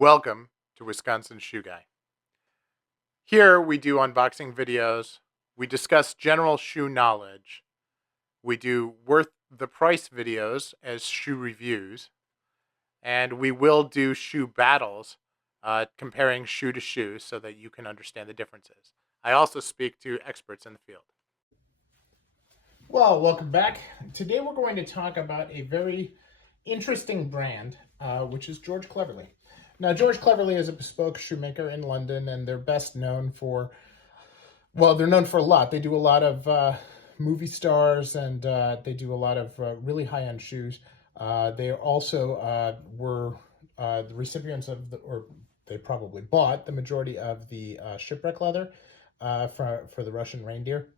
Welcome to Wisconsin Shoe Guy. Here we do unboxing videos, we discuss general shoe knowledge, we do worth the price videos as shoe reviews, and we will do shoe battles, comparing shoe to shoe so that you can understand the differences. I also speak to experts in the field. Well, welcome back. Today we're going to talk about a very interesting brand, which is George Cleverley. Now, George Cleverley is a bespoke shoemaker in London, and they're best known for, well, they're known for a lot. They do a lot of movie stars, and they do a lot of really high-end shoes. They also were the recipients of, or they probably bought the majority of the shipwreck leather for the Russian reindeer.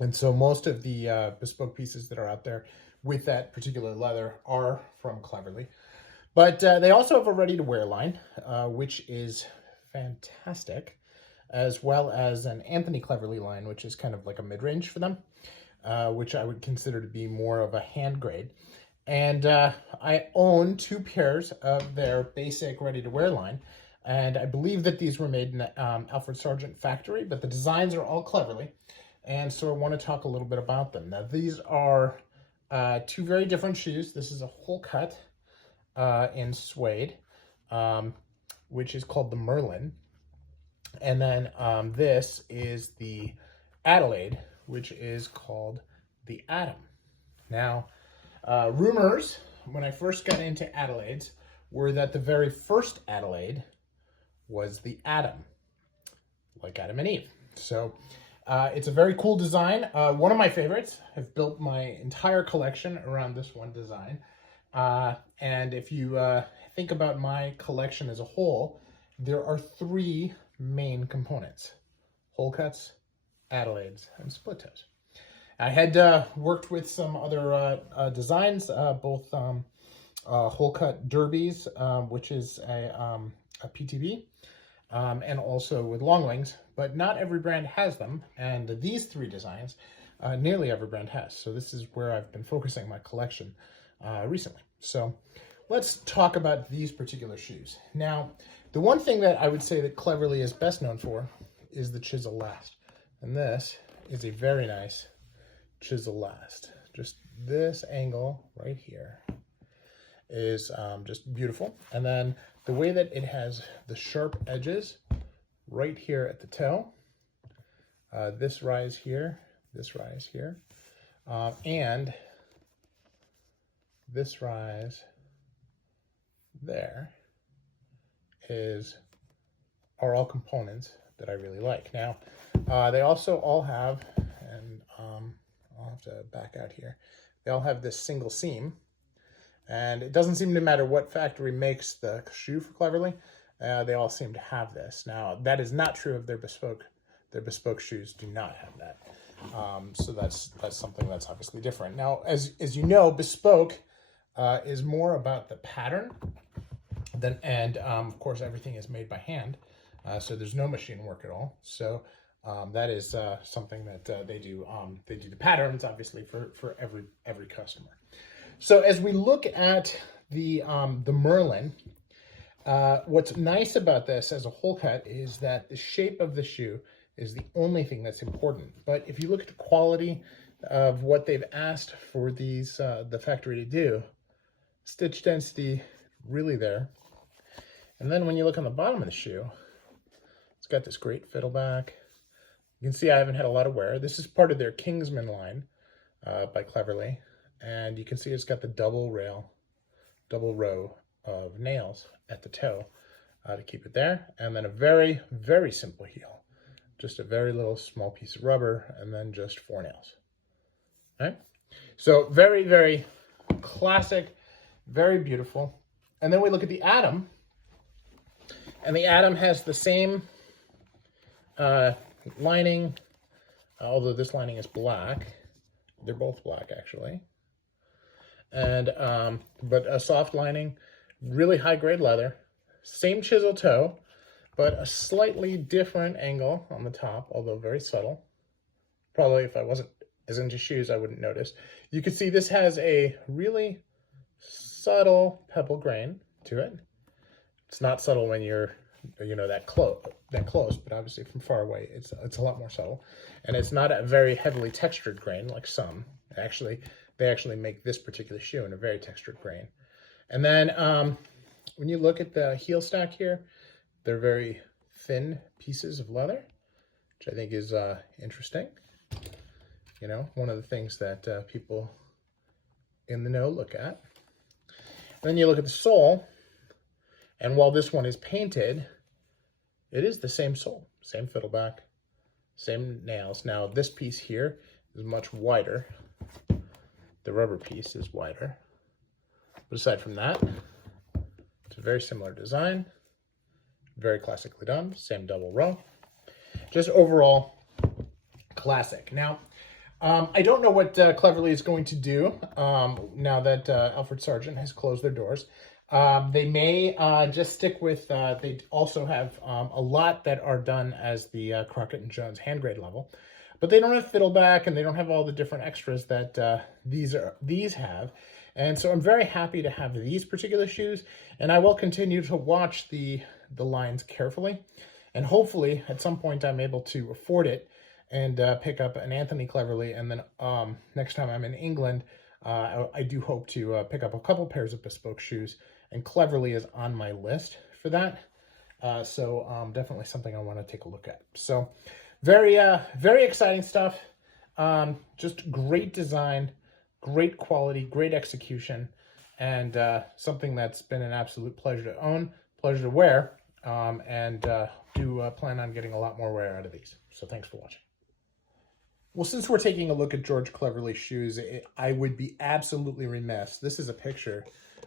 And so most of the bespoke pieces that are out there with that particular leather are from Cleverley. But they also have a ready-to-wear line, which is fantastic, as well as an Anthony Cleverley line, which is kind of like a mid-range for them, which I would consider to be more of a hand grade. And I own 2 pairs of their basic ready-to-wear line, and I believe that these were made in the Alfred Sargent factory, but the designs are all Cleverley, and so I want to talk a little bit about them. Now, these are 2 very different shoes. This is a whole cut in suede, which is called the Merlin. And then this is the Adelaide, which is called the Atom. Now, rumors when I first got into Adelaides were that the very first Adelaide was the Atom, like Adam and Eve. So it's a very cool design. One of my favorites. I've built my entire collection around this one design. And if you think about my collection as a whole, there are 3 main components: whole cuts, Adelaides, and split toes. I had worked with some other designs, both whole cut derbies, which is a PTB, and also with long wings, but not every brand has them. And these 3 designs, nearly every brand has. So this is where I've been focusing my collection recently. So let's talk about these particular shoes. Now, the one thing that I would say that Cleverley is best known for is the chisel last. And this is a very nice chisel last. Just this angle right here is just beautiful. And then the way that it has the sharp edges right here at the toe, this rise here, and this rise there are all components that I really like. Now, they also all have, and I'll have to back out here, they all have this single seam, and it doesn't seem to matter what factory makes the shoe for Cleverley, they all seem to have this. Now, that is not true of their bespoke. Their bespoke shoes do not have that. So that's something that's obviously different. Now, as you know, bespoke is more about the pattern, and of course everything is made by hand, so there's no machine work at all. So that is something that they do. They do the patterns obviously for every customer. So as we look at the Merlin, what's nice about this as a whole cut is that the shape of the shoe is the only thing that's important. But if you look at the quality of what they've asked for these the factory to do, stitch density really there. And then when you look on the bottom of the shoe, it's got this great fiddle back. You can see I haven't had a lot of wear. This is part of their Kingsman line by Cleverley. And you can see it's got the double row of nails at the toe to keep it there. And then a very, very simple heel. Just a very little small piece of rubber, and then just 4 nails. All right? So very, very classic, very beautiful. And then we look at the Atom, and the Atom has the same lining, although this lining is black. They're both black, actually. And but a soft lining, really high-grade leather, same chisel toe, but a slightly different angle on the top, although very subtle. Probably if I wasn't as into shoes, I wouldn't notice. You can see this has a really subtle pebble grain to it. It's not subtle when you're, you know, that close, but obviously from far away, it's a lot more subtle. And it's not a very heavily textured grain like some. Actually, they actually make this particular shoe in a very textured grain. And then when you look at the heel stack here, they're very thin pieces of leather, which I think is interesting. You know, one of the things that people in the know look at. Then you look at the sole, and while this one is painted, it is the same sole, same fiddleback, same nails. Now this piece here is much wider. The rubber piece is wider. But aside from that, it's a very similar design, very classically done, same double row. Just overall classic. Now, I don't know what Cleverley is going to do now that Alfred Sargent has closed their doors. They may just stick with, they also have a lot that are done as the Crockett and Jones hand grade level, but they don't have fiddleback and they don't have all the different extras that these have. And so I'm very happy to have these particular shoes, and I will continue to watch the lines carefully, and hopefully at some point I'm able to afford it and pick up an Anthony Cleverley. And then next time I'm in England, I do hope to pick up a couple pairs of bespoke shoes, and Cleverley is on my list for that. So definitely something I want to take a look at. So very exciting stuff. Just great design, great quality, great execution, and something that's been an absolute pleasure to own, pleasure to wear, and do plan on getting a lot more wear out of these. So thanks for watching. Well, since we're taking a look at George Cleverley shoes, I would be absolutely remiss. This is a picture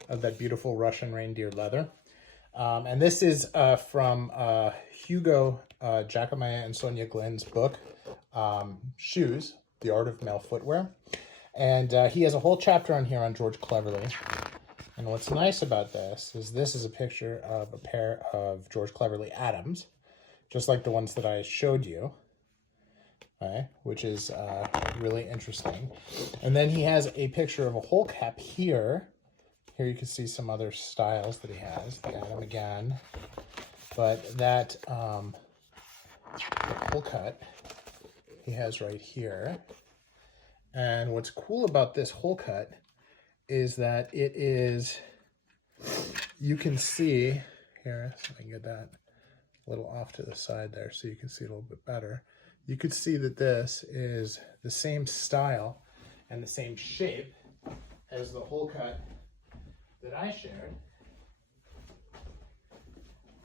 of that beautiful Russian reindeer leather. And this is from Hugo Jacomaya and Sonia Glenn's book, Shoes, The Art of Male Footwear. And he has a whole chapter on here on George Cleverley. And what's nice about this is a picture of a pair of George Cleverley Adams, just like the ones that I showed you. Okay, which is really interesting. And then he has a picture of a hole cap here. Here you can see some other styles that he has, the Adam again. But that the hole cut he has right here. And what's cool about this hole cut is that it is, you can see, here, so I can get that a little off to the side there so you can see a little bit better. You could see that this is the same style and the same shape as the hole cut that I shared.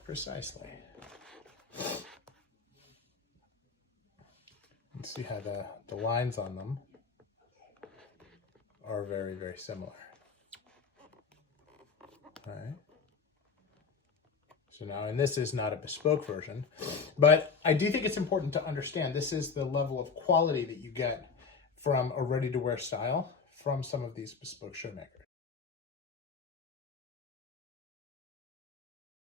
Precisely. You can see how the lines on them are very, very similar. All right. So now, and this is not a bespoke version, but I do think it's important to understand this is the level of quality that you get from a ready-to-wear style from some of these bespoke shoe makers.